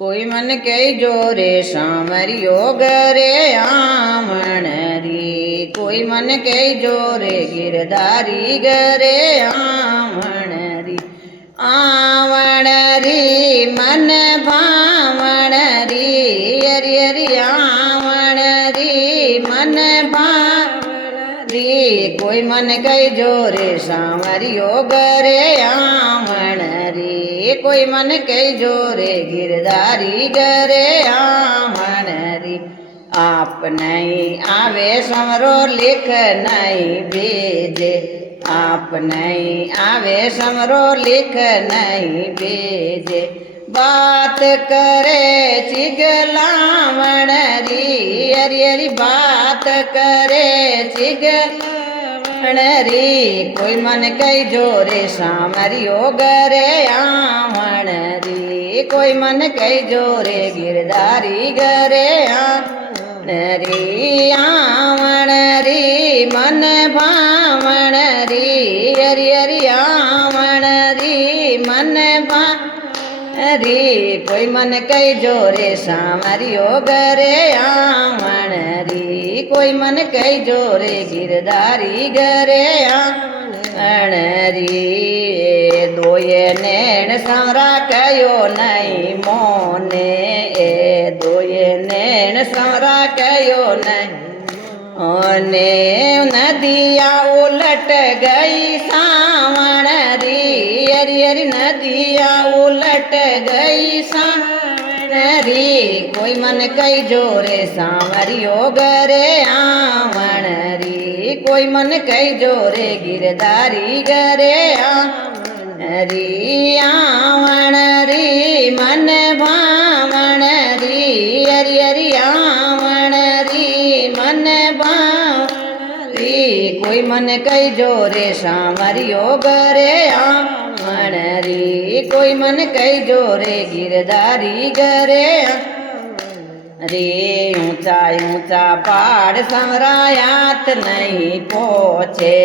કોઈ મન કહેજો રે સામરિયો ઘરે આમણ રી, કોઈ મન કહેજો રે ગિરધારી ઘરે આમણ રી, આવણ રી મન ભાવણ રી, હરી હરી આવણ રી મન ભાવણ રી, કોઈ મન કહેજો રે સામરિયો ઘરે આમણ રી, કોઈ મન કહેજો રે ગિરધારી ઘરે આમણ રી, આપ નહીં આવે સમરો લેખ નહીં ભેજે, આપ નહીં આવે સમરો લેખ નહીં ભેજે, बात करे चिगलावण री, हरी हरी बात करे चिगलावण री, कोई मन कहेजो रे सामरियो घरे आवण री, कोई मन कहेजो रे गिरधारी घरे आवण री, आवण री मन भावण री, हरी हरी आवण री मन भावण री, कोई मन कहेजो रे सामरियो घरे आवण री, कोई मन कहेजो रे गिरधारी घरे आवण री, दोये नैण संवरा कयो नहीं मोने, दोये नैण संवरा कयो नहीं ओने, नदिया उलट गई सावण री, हरी हरी नदिया उलट गई सावण री, कोई मन कहेजो रे सामरियो घरे आवण री, कोई मन कहेजो रे गिरधारी घरे आवण री, आवण री मन भावण री, हरी हरी आवण री मन भावण री, कोई मन कहेजो रे सामरियो घरे आवण री, कोई मन कहेजो रे गिरधारी घरे रे, ऊंचा ऊंचा पहाड़ संवरायात नहीं पहुँचे,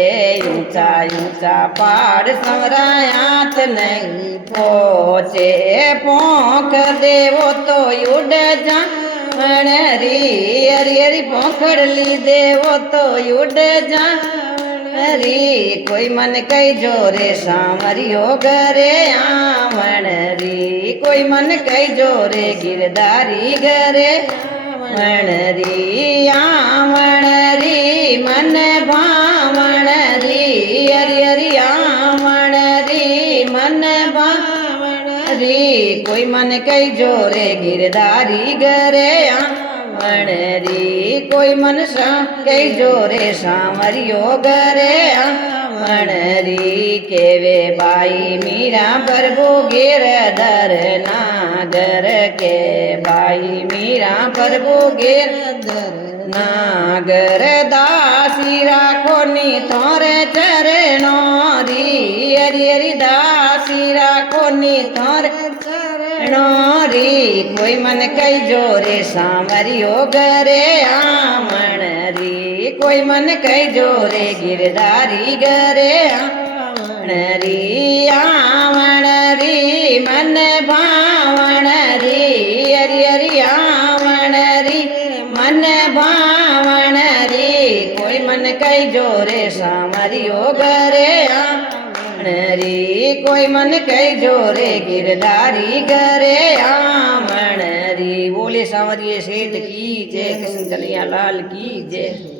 ऊंचा ऊंचा पहाड़ संवरायात नहीं पहुँचे, पोंख देवो तो उड़ जावण री, हरी हरी पोंखड़ ली देवो तो उड़ जावण री, कोई मन कहेजो रे सामरियो घरे आवण री, कोई मन कहेजो रे गिरधारी घरे आवण री, आवण री मन भावण री, हरी हरी आवण री मन भावण री, कोई मन कहेजो रे गिरधारी घरे आवण री, कोई मन कहेजो रे सामरियो घरे आवण री, केवे बाई मीरा प्रभु गिरधर नागर के, बाई मीरा प्रभु गिरधर नागर, दासी राखो नी थोरे चरणो री, हरी हरी दासी राखो नी थोरे चरणो री, कोई मन कहेजो रे सामरियो घरे आवण री, कोई मन कहेजो रे गिरधारी घरे आवण री, आवण री मन भावण री, हरी हरी आवण री मन भावण री, कोई मन कहेजो रे सामरियो घरे आवण री, कोई मन कहेजो रे गिरधारी घरे आवण री। बोले सांवरिये सेठ की जय, कृष्ण कन्हैया लाल की जय।